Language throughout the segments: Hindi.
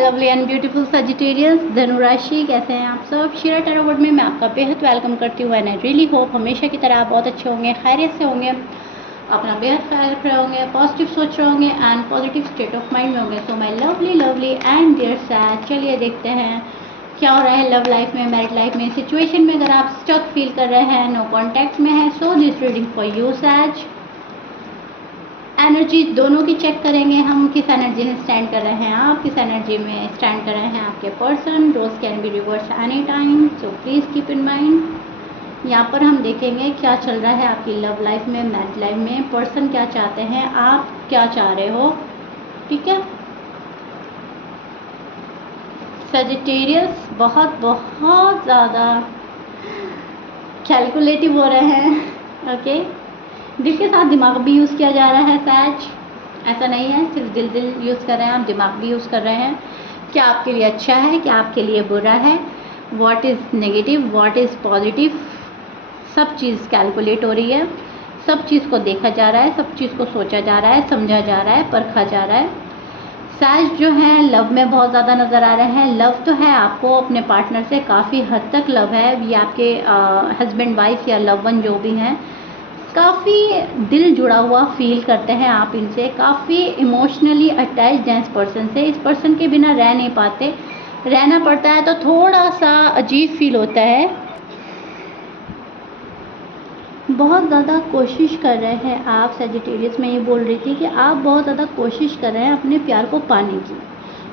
लवली एंड ब्यूटीफुल सजिटेरियंस, धनु राशि, कैसे हैं आप सब। शिरा टैरो वर्ड में मैं आपका बेहद वेलकम करती हूँ एंड आई रियली होप हमेशा की तरह आप बहुत अच्छे होंगे, खैरियत से होंगे, अपना बेहद ख्याल रख रहे होंगे, पॉजिटिव सोच रहे होंगे and positive state of mind में होंगे। सो माई लवली एंड डियर सैज, चलिए देखते हैं क्या हो रहा है लव लाइफ में, मैरिड लाइफ में, सिचुएशन में। अगर आप स्टक फील कर रहे हैं, नो कॉन्टैक्ट में है, so this reading for you says. Energy दोनों की चेक करेंगे हम, किस एनर्जी में स्टैंड कर रहे हैं आप, किस एनर्जी में स्टैंड कर रहे हैं आपके person. Rose can be reverse any time, so please keep in mind. यहाँ पर हम देखेंगे क्या चल रहा है आपकी लव लाइफ में, मैरिड लाइफ में, पर्सन क्या चाहते हैं, आप क्या चाह रहे हो। ठीक है सजिटेरियस, बहुत बहुत ज़्यादा कैलकुलेटिव हो रहे हैं। ओके दिल के साथ दिमाग भी यूज़ किया जा रहा है सैज, ऐसा नहीं है सिर्फ दिल यूज़ कर रहे हैं आप, दिमाग भी यूज़ कर रहे हैं। क्या आपके लिए अच्छा है, क्या आपके लिए बुरा है, what is negative, what is positive, सब चीज़ कैलकुलेट हो रही है, सब चीज़ को देखा जा रहा है, सब चीज़ को सोचा जा रहा है, समझा जा रहा है, परखा जा रहा है। सैज जो है लव में बहुत ज़्यादा नज़र आ रहे हैं। लव तो है आपको अपने पार्टनर से, काफ़ी हद तक लव है, ये आपके हस्बैंड वाइफ या लव वन जो भी हैं, काफ़ी दिल जुड़ा हुआ फील करते हैं आप इनसे, काफ़ी इमोशनली अटैच्ड हैं इस पर्सन से। इस पर्सन के बिना रह नहीं पाते, रहना पड़ता है तो थोड़ा सा अजीब फील होता है। बहुत ज़्यादा कोशिश कर रहे हैं आप सजिटेरियस में, ये बोल रही थी कि आप बहुत ज़्यादा कोशिश कर रहे हैं अपने प्यार को पाने की।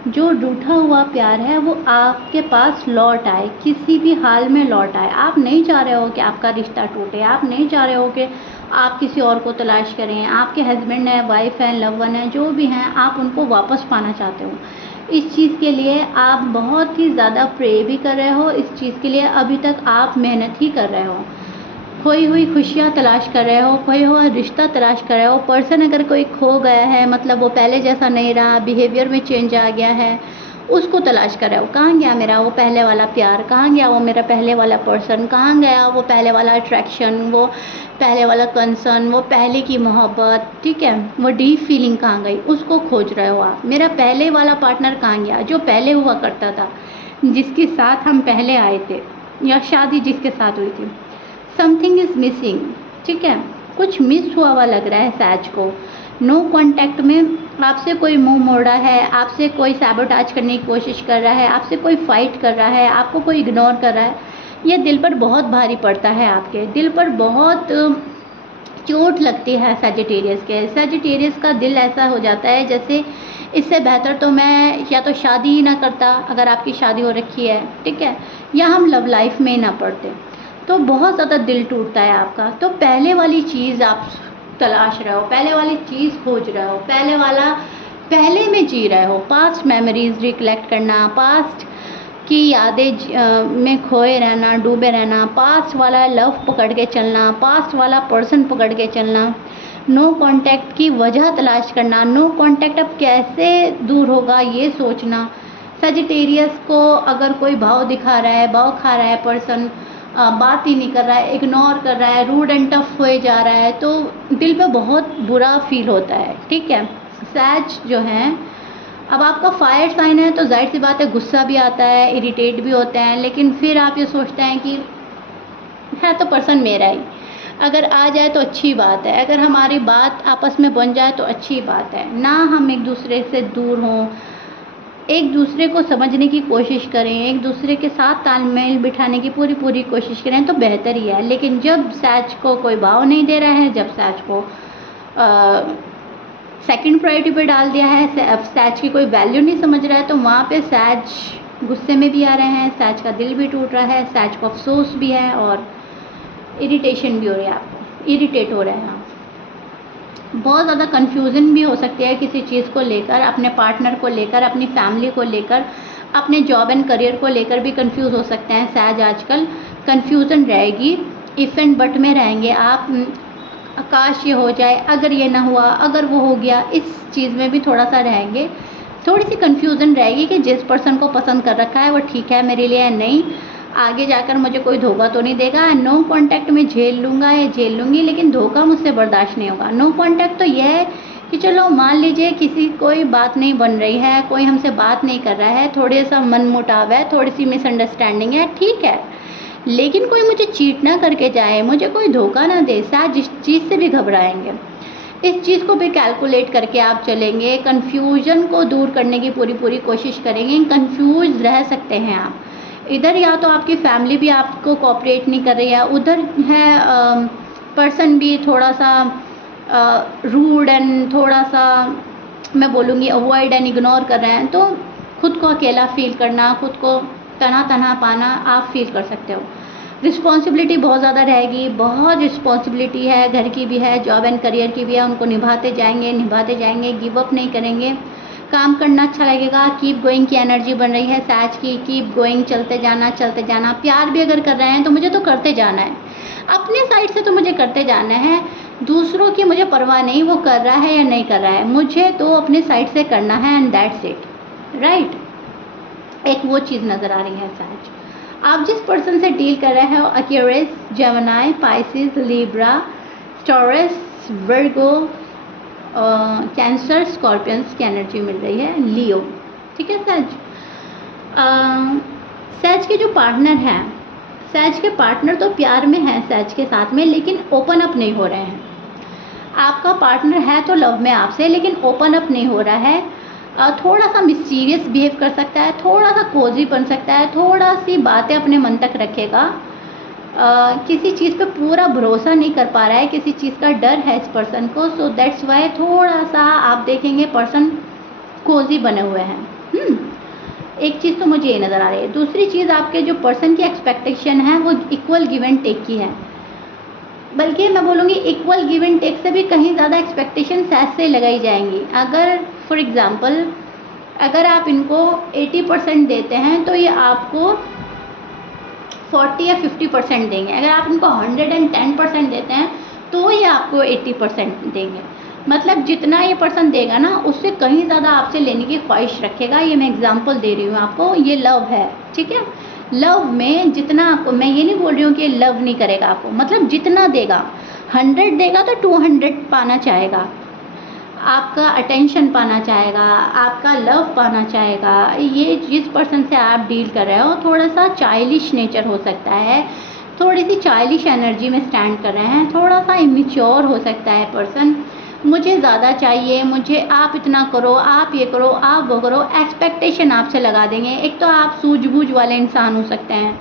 जो रूठा हुआ प्यार है वो आपके पास लौट आए, किसी भी हाल में लौट आए। आप नहीं चाह रहे हो कि आपका रिश्ता टूटे, आप नहीं चाह रहे हो कि आप किसी और को तलाश करें। आपके हस्बैंड है, वाइफ है, लव वन है, जो भी हैं, आप उनको वापस पाना चाहते हो। इस चीज़ के लिए आप बहुत ही ज़्यादा प्रे भी कर रहे हो, इस चीज़ के लिए अभी तक आप मेहनत ही कर रहे हो, खोई हुई खुशियाँ तलाश कर रहे हो, खोया हुआ रिश्ता तलाश कर रहे हो। पर्सन अगर कोई खो गया है, मतलब वो पहले जैसा नहीं रहा, बिहेवियर में चेंज आ गया है, उसको तलाश कर रहे हो। कहाँ गया मेरा वो पहले वाला प्यार, कहाँ गया वो मेरा पहले वाला पर्सन, कहाँ गया वो पहले वाला अट्रैक्शन, वो पहले वाला कंसर्न, वो पहले की मोहब्बत। ठीक है, वो डीप फीलिंग कहाँ गई, उसको खोज रहे हो आप। मेरा पहले वाला पार्टनर कहाँ गया, जो पहले हुआ करता था, जिसके साथ हम पहले आए थे, या शादी जिसके साथ हुई थी। Something is missing. ठीक है, कुछ मिस हुआ लग रहा है सैज को। नो कॉन्टैक्ट में आपसे कोई मुंह मोड़ रहा है, आपसे कोई सैबोटाज करने की कोशिश कर रहा है, आपसे कोई फाइट कर रहा है, आपको कोई इग्नोर कर रहा है। ये दिल पर बहुत भारी पड़ता है, आपके दिल पर बहुत चोट लगती है सजिटेरियस के। सजिटेरियस का दिल ऐसा हो जाता है जैसे इससे बेहतर तो मैं या तो शादी ही ना करता, अगर आपकी शादी हो रखी है, ठीक है, या हम लव लाइफ में ही ना पड़ते, तो बहुत ज़्यादा दिल टूटता है आपका। तो पहले वाली चीज़ आप तलाश रहे हो, पहले वाली चीज़ खोज रहे हो, पहले वाला पहले में जी रहे हो। पास्ट मेमोरीज रिकलेक्ट करना, पास्ट की यादें में खोए रहना, डूबे रहना, पास्ट वाला लव पकड़ के चलना, पास्ट वाला पर्सन पकड़ के चलना, नो कांटेक्ट की वजह तलाश करना, नो कांटेक्ट अब कैसे दूर होगा ये सोचना। सजिटेरियस को अगर कोई भाव दिखा रहा है, भाव खा रहा है पर्सन, बात ही नहीं कर रहा है, इग्नोर कर रहा है, रूड एंड टफ हुए जा रहा है, तो दिल पे बहुत बुरा फील होता है। ठीक है, सैज जो है, अब आपका फायर साइन है तो जाहिर सी बात है गुस्सा भी आता है, इरिटेट भी होते हैं, लेकिन फिर आप ये सोचते हैं कि है तो पर्सन मेरा ही, अगर आ जाए तो अच्छी बात है, अगर हमारी बात आपस में बन जाए तो अच्छी बात है, ना हम एक दूसरे से दूर हों, एक दूसरे को समझने की कोशिश करें, एक दूसरे के साथ तालमेल बिठाने की पूरी कोशिश करें तो बेहतर ही है। लेकिन जब सैज को कोई भाव नहीं दे रहा है, जब सैज को सेकंड प्रायोरिटी पे डाल दिया है, सैज की कोई वैल्यू नहीं समझ रहा है, तो वहाँ पे सैज गुस्से में भी आ रहे हैं, सैज का दिल भी टूट रहा है, सैज को अफसोस भी है और इरिटेशन भी हो रही है, आपको इरिटेट हो रहे हैं आप। बहुत ज़्यादा कन्फ्यूज़न भी हो सकती है किसी चीज़ को लेकर, अपने पार्टनर को लेकर, अपनी फैमिली को लेकर, अपने जॉब एंड करियर को लेकर भी कंफ्यूज हो सकते हैं सैज। आजकल कन्फ्यूज़न रहेगी, इफ़ एंड बट में रहेंगे आप। काश ये हो जाए, अगर ये ना हुआ, अगर वो हो गया, इस चीज़ में भी थोड़ा सा रहेंगे। थोड़ी सी कन्फ्यूज़न रहेगी कि जिस पर्सन को पसंद कर रखा है वो ठीक है मेरे लिए या नहीं, आगे जाकर मुझे कोई धोखा तो नहीं देगा। नो कांटेक्ट में झेल लूँगा या झेल लूँगी, लेकिन धोखा मुझसे बर्दाश्त नहीं होगा। नो कांटेक्ट तो यह है कि चलो मान लीजिए किसी कोई बात नहीं बन रही है, कोई हमसे बात नहीं कर रहा है, थोड़े सा मनमुटाव है, थोड़ी सी मिसअंडरस्टैंडिंग है, ठीक है, लेकिन कोई मुझे चीट ना करके जाए, मुझे कोई धोखा ना दे, शायद जिस चीज़ से भी घबराएंगे, इस चीज़ को भी कैलकुलेट करके आप चलेंगे, कन्फ्यूजन को दूर करने की पूरी कोशिश करेंगे। कन्फ्यूज रह सकते हैं आप, इधर या तो आपकी फैमिली भी आपको कोऑपरेट नहीं कर रही है, उधर है पर्सन भी थोड़ा सा रूड एंड थोड़ा सा मैं बोलूँगी अवॉइड एंड इग्नोर कर रहे हैं, तो खुद को अकेला फील करना, खुद को तना पाना आप फील कर सकते हो। रिस्पॉन्सिबिलिटी बहुत ज़्यादा रहेगी, बहुत रिस्पॉन्सिबिलिटी है, घर की भी है, जॉब एंड करियर की भी है, उनको निभाते जाएंगे, गिव अप नहीं करेंगे, काम करना अच्छा लगेगा, कीप गोइंग की एनर्जी बन रही है सैज की, कीप गोइंग, चलते जाना। प्यार भी अगर कर रहे हैं तो मुझे तो करते जाना है, अपने साइड से तो मुझे करते जाना है, दूसरों की मुझे परवाह नहीं वो कर रहा है या नहीं कर रहा है, मुझे तो अपने साइड से करना है एंड दैट्स इट, राइट। एक वो चीज़ नज़र आ रही है सैज। आप जिस पर्सन से डील कर रहे हो Aquarius, Gemini, Pisces, Libra, Taurus, Virgo, Cancer, Scorpions की एनर्जी मिल रही है, लियो, ठीक है सैज। सैज के जो पार्टनर हैं, सैज के पार्टनर तो प्यार में है सैज के साथ में, लेकिन ओपन अप नहीं हो रहे हैं। आपका पार्टनर है तो लव में आपसे, लेकिन ओपन अप नहीं हो रहा है, थोड़ा सा मिस्टीरियस बिहेव कर सकता है, थोड़ा सा कोजी बन सकता है, थोड़ा सी बातें अपने मन तक रखेगा, किसी चीज़ पे पूरा भरोसा नहीं कर पा रहा है, किसी चीज़ का डर है इस पर्सन को, सो दैट्स वाई थोड़ा सा आप देखेंगे पर्सन कोजी बने हुए हैं। एक चीज़ तो मुझे ये नज़र आ रही है। दूसरी चीज़, आपके जो पर्सन की एक्सपेक्टेशन है वो इक्वल गिव एंड टेक की है, बल्कि मैं बोलूँगी इक्वल गिव एंड टेक से भी कहीं ज़्यादा एक्सपेक्टेशन सैज से लगाई जाएंगी। अगर फॉर एग्ज़ाम्पल अगर आप इनको 80% देते हैं तो ये आपको 40 या 50% देंगे, अगर आप इनको 110% देते हैं तो ये आपको 80% देंगे। मतलब जितना ये पर्सन देगा ना, उससे कहीं ज़्यादा आपसे लेने की ख्वाहिश रखेगा। ये मैं एग्जांपल दे रही हूँ आपको, ये लव है, ठीक है। लव में जितना आपको, मैं ये नहीं बोल रही हूँ कि लव नहीं करेगा आपको, मतलब जितना देगा, 100 देगा तो 200 पाना चाहेगा, आपका अटेंशन पाना चाहेगा, आपका लव पाना चाहेगा। ये जिस पर्सन से आप डील कर रहे हो थोड़ा सा चाइल्डिश नेचर हो सकता है, थोड़ी सी चाइल्डिश एनर्जी में स्टैंड कर रहे हैं, थोड़ा सा इमेच्योर हो सकता है पर्सन। मुझे ज़्यादा चाहिए, मुझे आप इतना करो, आप ये करो, आप वो करो, एक्सपेक्टेशन आपसे लगा देंगे। एक तो आप सूझबूझ वाले इंसान हो सकते हैं,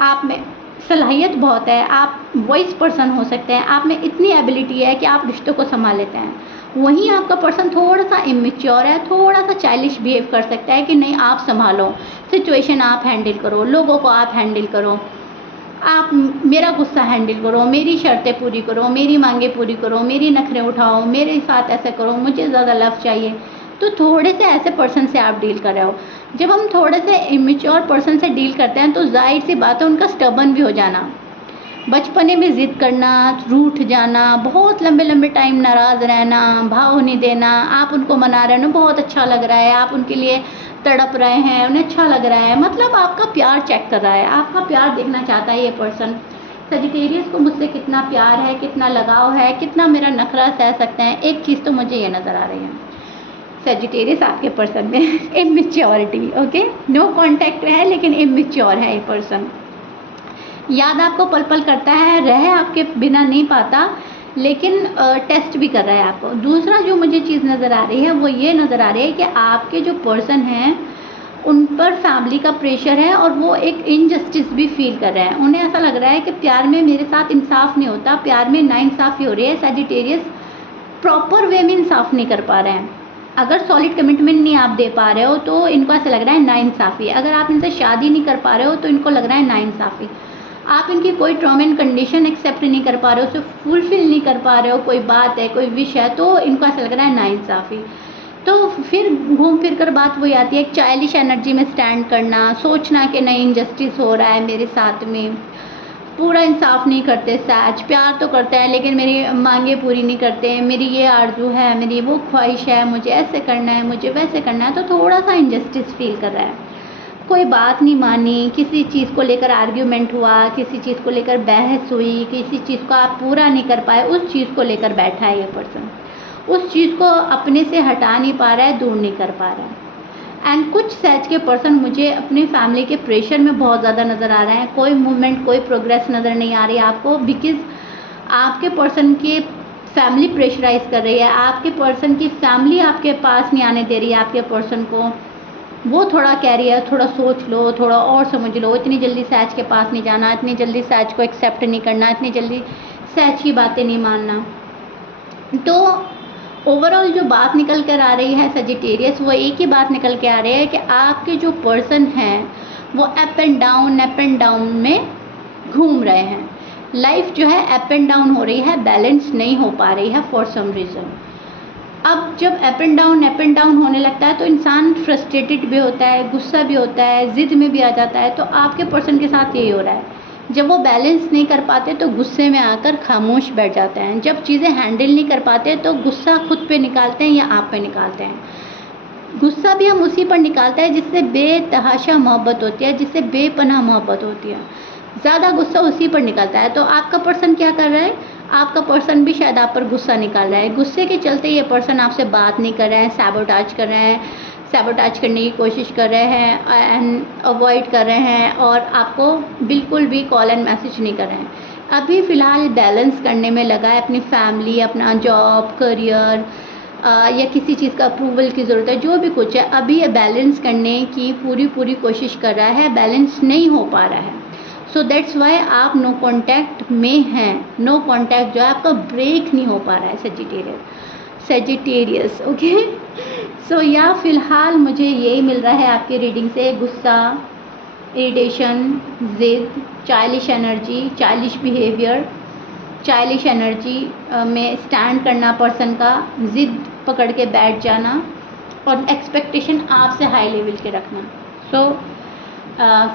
आप में सलाहियत बहुत है, आप वॉइस पर्सन हो सकते हैं, आप में इतनी एबिलिटी है कि आप रिश्तों को संभाल लेते हैं। वहीं आपका पर्सन थोड़ा सा इमेच्योर है, थोड़ा सा चाइल्डिश बिहेव कर सकता है कि नहीं आप संभालो, सिचुएशन आप हैंडल करो, लोगों को आप हैंडल करो, आप मेरा गुस्सा हैंडल करो, मेरी शर्तें पूरी करो, मेरी मांगे पूरी करो, मेरी नखरे उठाओ, मेरे साथ ऐसे करो, मुझे ज़्यादा लव चाहिए। तो थोड़े से ऐसे पर्सन से आप डील कर रहे हो। जब हम थोड़े से इमेच्योर पर्सन से डील करते हैं तो जाहिर सी बात है उनका स्टबर्न भी हो जाना, बचपने में ज़िद करना, रूठ जाना, बहुत लंबे लंबे टाइम नाराज़ रहना, भाव नहीं देना, आप उनको मना रहे हो, बहुत अच्छा लग रहा है, आप उनके लिए तड़प रहे हैं, उन्हें अच्छा लग रहा है, मतलब आपका प्यार चेक कर रहा है, आपका प्यार देखना चाहता है ये पर्सन। सजिटेरियस को मुझसे कितना प्यार है, कितना लगाव है, कितना मेरा नखरा सह सकते हैं। एक चीज़ तो मुझे ये नज़र आ रही है सजिटेरियस आपके पर्सन में, इमेच्योरिटी, ओके, नो कॉन्टैक्ट है लेकिन इमेच्योर है ये पर्सन। याद आपको पल पल करता है, रह आपके बिना नहीं पाता, लेकिन टेस्ट भी कर रहा है आपको। दूसरा जो मुझे चीज़ नज़र आ रही है वो ये नज़र आ रही है कि आपके जो पर्सन हैं उन पर फैमिली का प्रेशर है और वो एक इनजस्टिस भी फील कर रहे हैं। उन्हें ऐसा लग रहा है कि प्यार में मेरे साथ इंसाफ नहीं होता, प्यार में नाइंसाफ़ी हो रही है, सजिटेरियस प्रॉपर वे में इंसाफ नहीं कर पा रहे हैं। अगर सॉलिड कमिटमेंट नहीं आप दे पा रहे हो तो इनको ऐसा लग रहा है नाइंसाफ़ी, अगर आप इनसे शादी नहीं कर पा रहे हो तो इनको लग रहा है नाइंसाफ़ी, आप इनकी कोई टर्म एंड कंडीशन एक्सेप्ट नहीं कर पा रहे हो, उसे फुलफिल नहीं कर पा रहे हो, कोई बात है, कोई विश है, तो इनको ऐसा लग रहा है नाइंसाफ़ी। तो फिर घूम फिर कर बात वही आती है, एक चाइल्डिश एनर्जी में स्टैंड करना, सोचना कि नहीं इनजस्टिस हो रहा है मेरे साथ में, पूरा इंसाफ नहीं करते, सच प्यार तो करते हैं लेकिन मेरी मांगे पूरी नहीं करते, मेरी ये आरज़ू है, मेरी वो ख्वाहिश है, मुझे ऐसे करना है, मुझे वैसे करना है, तो थोड़ा सा इनजस्टिस फील कर रहा है। कोई बात नहीं मानी, किसी चीज़ को लेकर आर्ग्यूमेंट हुआ, किसी चीज़ को लेकर बहस हुई, किसी चीज़ को आप पूरा नहीं कर पाए, उस चीज़ को लेकर बैठा है ये पर्सन। उस चीज़ को अपने से हटा नहीं पा रहा है, दूर नहीं कर पा रहा है। एंड कुछ सेज के पर्सन मुझे अपनी फैमिली के प्रेशर में बहुत ज़्यादा नज़र आ रहे हैं। कोई मूवमेंट, कोई प्रोग्रेस नज़र नहीं आ रही है आपको, बिकॉज आपके पर्सन की फैमिली प्रेशराइज कर रही है, आपके पर्सन की फैमिली आपके पास नहीं आने दे रही है आपके पर्सन को। वो थोड़ा कह रही है थोड़ा सोच लो, थोड़ा और समझ लो, इतनी जल्दी सैज के पास नहीं जाना, इतनी जल्दी सैज को एक्सेप्ट नहीं करना, इतनी जल्दी सैज की बातें नहीं मानना। तो ओवरऑल जो बात निकल कर आ रही है सजिटेरियस, वो एक ही बात निकल के आ रही है कि आपके जो पर्सन हैं वो अप एंड डाउन में घूम रहे हैं। लाइफ जो है अप एंड डाउन हो रही है, बैलेंस नहीं हो पा रही है फॉर सम रीज़न। अब जब अप एंड डाउन होने लगता है तो इंसान फ्रस्ट्रेटेड भी होता है, गुस्सा भी होता है, ज़िद में भी आ जाता है। तो आपके पर्सन के साथ यही हो रहा है, जब वो बैलेंस नहीं कर पाते तो गुस्से में आकर खामोश बैठ जाते हैं। जब चीज़ें हैंडल नहीं कर पाते तो गुस्सा खुद पे निकालते हैं या आप पे निकालते हैं। गुस्सा भी हम उसी पर निकालते हैं जिससे बेतहाशा मोहब्बत होती है, जिससे बेपनाह मोहब्बत होती है। ज़्यादा गुस्सा उसी पर निकलता है। तो आपका पर्सन क्या कर रहा है, आपका पर्सन भी शायद आप पर गुस्सा निकाल रहा है। गुस्से के चलते ये पर्सन आपसे बात नहीं कर रहे हैं, सैबोटाज कर रहे हैं, सैबोटाज करने की कोशिश कर रहे हैं एंड अवॉइड कर रहे हैं, और आपको बिल्कुल भी कॉल एंड मैसेज नहीं कर रहे हैं। अभी फ़िलहाल बैलेंस करने में लगा है, अपनी फैमिली, अपना जॉब, करियर या किसी चीज़ का अप्रूवल की ज़रूरत है, जो भी कुछ है अभी ये बैलेंस करने की पूरी कोशिश कर रहा है, बैलेंस नहीं हो पा रहा है। सो दैट्स वाई आप नो कॉन्टैक्ट में हैं। नो कॉन्टैक्ट जो है आपका ब्रेक नहीं हो पा रहा है सजिटेरियस। ओके, सो या फ़िलहाल मुझे यही मिल रहा है आपकी रीडिंग से। गुस्सा, इरिटेशन, ज़िद, childish energy, childish behaviour, childish energy में स्टैंड करना पर्सन का, ज़िद पकड़ के बैठ जाना, और एक्सपेक्टेशन आपसे हाई लेवल के रखना। सो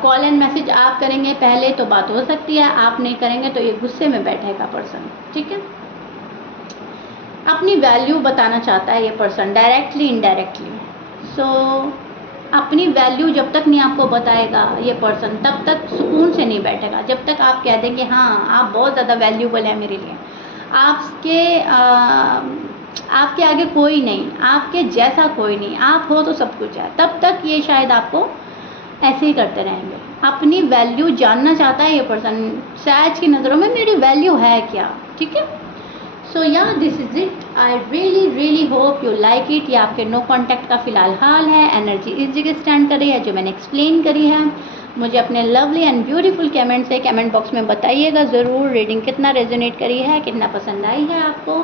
कॉल एंड मैसेज आप करेंगे पहले तो बात हो सकती है, आप नहीं करेंगे तो ये गुस्से में बैठेगा पर्सन। ठीक है, अपनी वैल्यू बताना चाहता है ये पर्सन, डायरेक्टली इनडायरेक्टली। सो अपनी वैल्यू जब तक नहीं आपको बताएगा ये पर्सन, तब तक सुकून से नहीं बैठेगा। जब तक आप कह देंगे हाँ आप बहुत ज़्यादा वैल्यूबल है मेरे लिए, आपके आगे कोई नहीं, आपके जैसा कोई नहीं, आप हो तो सब कुछ है, तब तक ये शायद आपको ऐसे ही करते रहेंगे। अपनी वैल्यू जानना चाहता है ये पर्सन, सैज की नज़रों में मेरी वैल्यू है क्या। ठीक है, सो या this is it. I really hope you like it. ये आपके नो कॉन्टैक्ट का फ़िलहाल हाल है। एनर्जी इस जगह स्टैंड कर रही है जो मैंने एक्सप्लेन करी है। मुझे अपने लवली एंड ब्यूटीफुल कमेंट से कमेंट बॉक्स में बताइएगा ज़रूर रीडिंग कितना रेजोनेट करी है, कितना पसंद आई है आपको।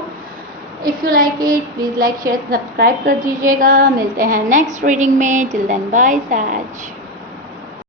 If you like it please like share subscribe कर दीजिएगा। मिलते हैं नेक्स्ट रीडिंग में। टिल देन बाय सैज।